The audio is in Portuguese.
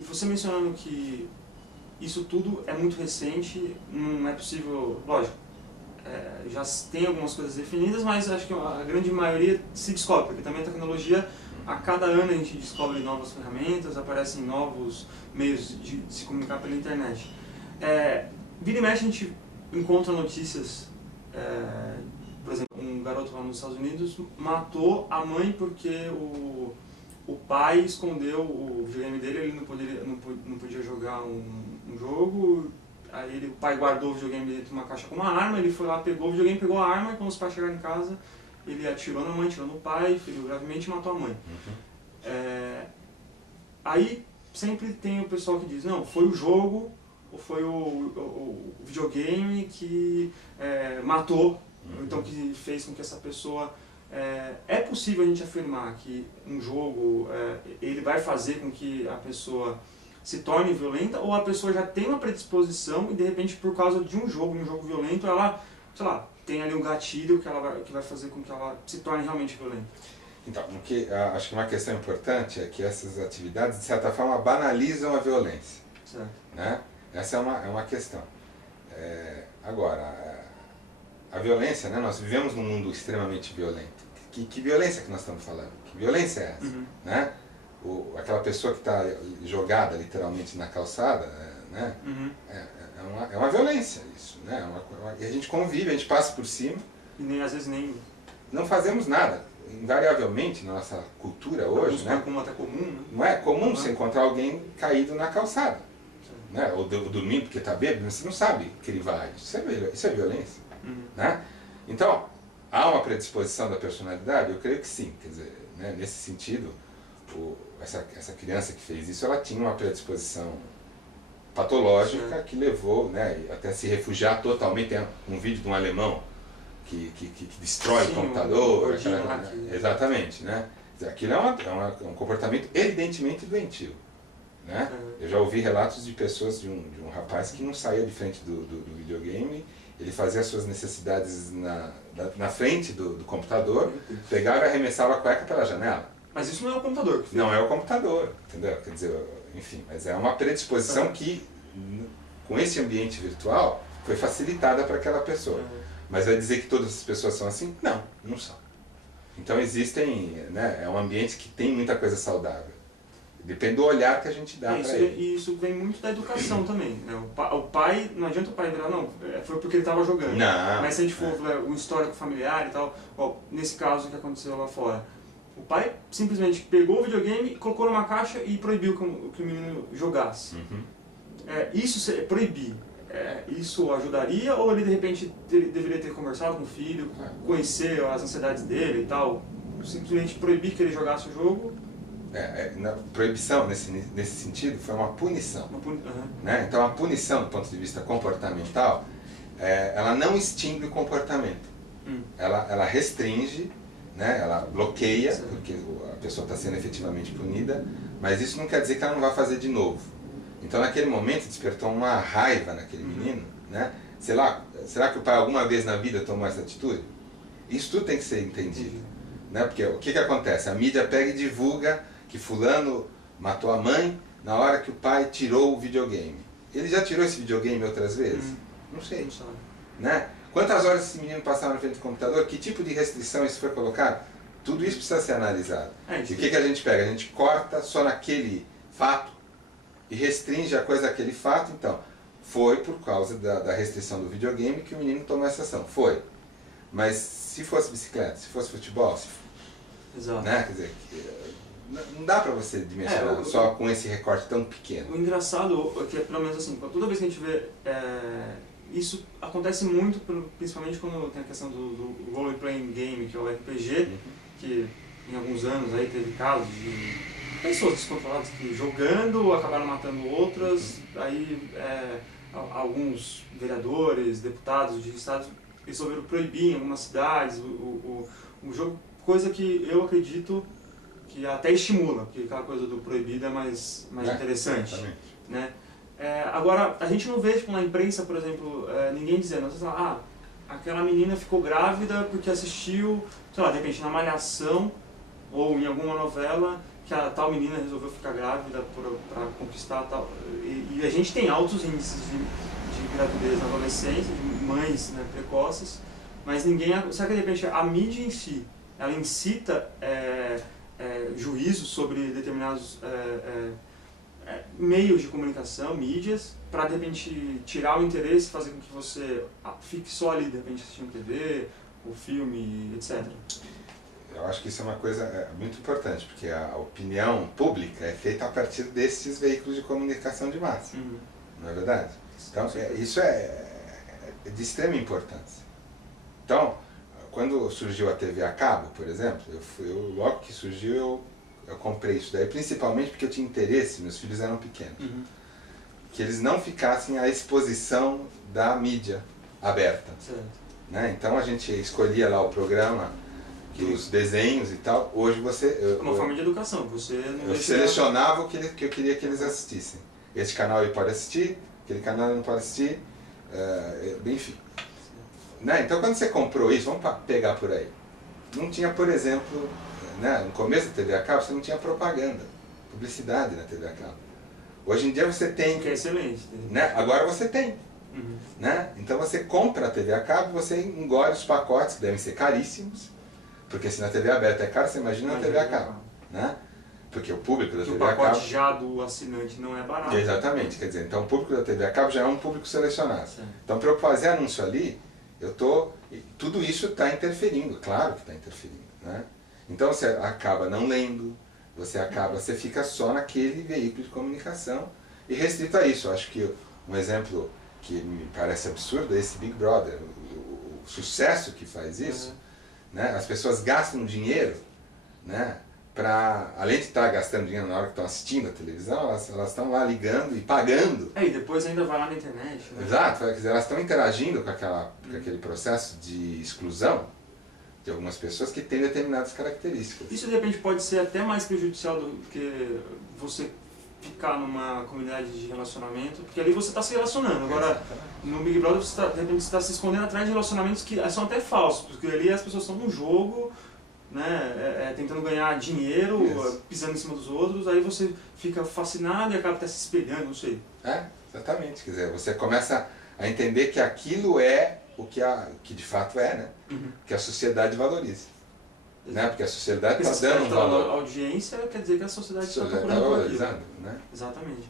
Você mencionando que isso tudo é muito recente, não é possível, lógico, já tem algumas coisas definidas, mas acho que a grande maioria se descobre, porque também a tecnologia, a cada ano a gente descobre novas ferramentas, aparecem novos meios de se comunicar pela internet. Vira e mexe a gente encontra notícias, por exemplo, um garoto lá nos Estados Unidos matou a mãe porque o pai escondeu o videogame dele, ele não podia jogar um jogo, aí o pai guardou o videogame dentro de uma caixa com uma arma, ele foi lá, pegou o videogame, pegou a arma, e quando os pais chegaram em casa, ele atirou na mãe, atirou no pai, feriu gravemente e matou a mãe. Aí sempre tem o pessoal que diz, não, foi o jogo, ou foi o videogame que matou, então que fez com que essa pessoa... É possível a gente afirmar que um jogo ele vai fazer com que a pessoa se torne violenta, ou a pessoa já tem uma predisposição e de repente por causa de um jogo violento, ela, sei lá, tem ali um gatilho que vai fazer com que ela se torne realmente violenta? Então, acho que uma questão importante é que essas atividades, de certa forma, banalizam a violência. Certo. Né? Essa é uma questão. Agora, a violência, né? Nós vivemos num mundo extremamente violento. Que violência que nós estamos falando? Que violência é essa? Né? Aquela pessoa que está jogada literalmente na calçada, né? É uma violência isso. Né? E a gente convive, a gente passa por cima. E às vezes nem... Não fazemos nada. Invariavelmente, na nossa cultura hoje, né? Como até comum, né? Não é comum você encontrar alguém caído na calçada. Né? Ou dormindo porque está bêbado, você não sabe que ele vai. Isso é violência. Né? Então, há uma predisposição da personalidade? Eu creio que sim. Quer dizer, né? Nesse sentido, essa criança que fez isso, ela tinha uma predisposição patológica que levou, né, até se refugiar totalmente. Tem um vídeo de um alemão que destrói o computador. Exatamente. Né? Aquilo é um comportamento evidentemente doentio. Né? Eu já ouvi relatos de pessoas, de um rapaz que não saía de frente do videogame. Ele fazia as suas necessidades na frente do computador, pegava e arremessava a cueca pela janela. Mas isso não é o computador que fez. Não é o computador, entendeu? Quer dizer, enfim, mas é uma predisposição que, com esse ambiente virtual, foi facilitada para aquela pessoa. Mas vai dizer que todas as pessoas são assim? Não, não são. Então existem, né, é um ambiente que tem muita coisa saudável. Depende do olhar que a gente dá para ele. E isso vem muito da educação também. Né? O pai, não adianta o pai virar, não, foi porque ele estava jogando. Não, mas se a gente for ver um histórico familiar e tal, nesse caso que aconteceu lá fora, o pai simplesmente pegou o videogame, colocou numa caixa e proibiu que o menino jogasse. Isso proibir, isso ajudaria, ou ele de repente deveria ter conversado com o filho, conhecer as ansiedades dele e tal, simplesmente proibir que ele jogasse o jogo? Na proibição, nesse sentido, foi uma punição. Né? Então a punição, do ponto de vista comportamental, ela não extingue o comportamento. Ela restringe, né? Ela bloqueia, porque a pessoa está sendo efetivamente punida, mas isso não quer dizer que ela não vai fazer de novo. Então naquele momento despertou uma raiva naquele menino. Né? Será que o pai alguma vez na vida tomou essa atitude? Isso tudo tem que ser entendido. Né? Porque o que acontece? A mídia pega e divulga que fulano matou a mãe na hora que o pai tirou o videogame. Ele já tirou esse videogame outras vezes? Não sei. Né? Quantas horas esse menino passava na frente do computador? Que tipo de restrição isso foi colocado? Tudo isso precisa ser analisado. E o que a gente pega? A gente corta só naquele fato e restringe a coisa daquele fato. Então, foi por causa da restrição do videogame que o menino tomou essa ação. Foi. Mas se fosse bicicleta, se fosse futebol, né? Quer dizer, não dá pra você dimensionar só com esse recorte tão pequeno. O engraçado é que, pelo menos assim, toda vez que a gente vê, isso acontece muito, principalmente quando tem a questão do role playing game, que é o RPG, que em alguns anos aí teve casos de pessoas descontroladas que jogando acabaram matando outras, aí alguns vereadores, deputados de estados resolveram proibir em algumas cidades o jogo, coisa que eu acredito que até estimula, porque aquela coisa do proibido é mais interessante. Né? Agora, a gente não vê tipo, na imprensa, por exemplo, ninguém dizendo, aquela menina ficou grávida porque assistiu, sei lá, de repente na Malhação ou em alguma novela que a tal menina resolveu ficar grávida para conquistar tal. E a gente tem altos índices de gravidez na adolescência, de mães, né, precoces, mas ninguém... Será que de repente a mídia em si, ela incita juízos sobre determinados meios de comunicação, mídias, para de repente tirar o interesse, fazer com que você fique só ali, de repente assistindo TV, o filme, etc. Eu acho que isso é uma coisa muito importante, porque a opinião pública é feita a partir desses veículos de comunicação de massa, não é verdade? Então, isso é de extrema importância. Então, quando surgiu a TV a cabo, por exemplo, logo que surgiu eu comprei isso daí, principalmente porque eu tinha interesse, meus filhos eram pequenos, que eles não ficassem à exposição da mídia aberta. Né? Então a gente escolhia lá o programa, os desenhos e tal. Hoje você... uma forma de educação. Eu selecionava o que eu queria que eles assistissem. Esse canal ele pode assistir, aquele canal ele não pode assistir, enfim. Né? Então quando você comprou isso, vamos pegar por aí. Não tinha, por exemplo, né, no começo da TV a cabo você não tinha propaganda, publicidade na TV a cabo. Hoje em dia você tem... Que é excelente. Né? Agora você tem. Né? Então você compra a TV a cabo, você engole os pacotes, que devem ser caríssimos, porque se na TV aberta é caro, você imagina na TV a cabo. Né? Porque o público da TV a cabo... O pacote já do assinante não é barato. Exatamente, quer dizer, então o público da TV a cabo já é um público selecionado. Então para eu fazer anúncio ali, tudo isso está interferindo, claro que está interferindo. Né? Então você acaba não lendo, você fica só naquele veículo de comunicação e restrito a isso. Eu acho que um exemplo que me parece absurdo é esse Big Brother, o sucesso que faz isso. Né? As pessoas gastam dinheiro, né, além de estar gastando dinheiro na hora que estão assistindo a televisão, elas estão lá ligando e pagando. E depois ainda vai lá na internet. Né? Exato, quer dizer, elas estão interagindo com aquele processo de exclusão de algumas pessoas que têm determinadas características. Isso de repente pode ser até mais prejudicial do que você ficar numa comunidade de relacionamento, porque ali você está se relacionando. Agora, no Big Brother, de repente você está se escondendo atrás de relacionamentos que são até falsos, porque ali as pessoas estão num jogo, né, tentando ganhar dinheiro, pisando em cima dos outros, aí você fica fascinado e acaba até se espelhando, não sei. Exatamente. Quer dizer, você começa a entender que aquilo é o que de fato é, né? Que a sociedade valoriza. Né? Porque a sociedade está dando um valor. A audiência quer dizer que a sociedade está procurando valorizando, né? Exatamente.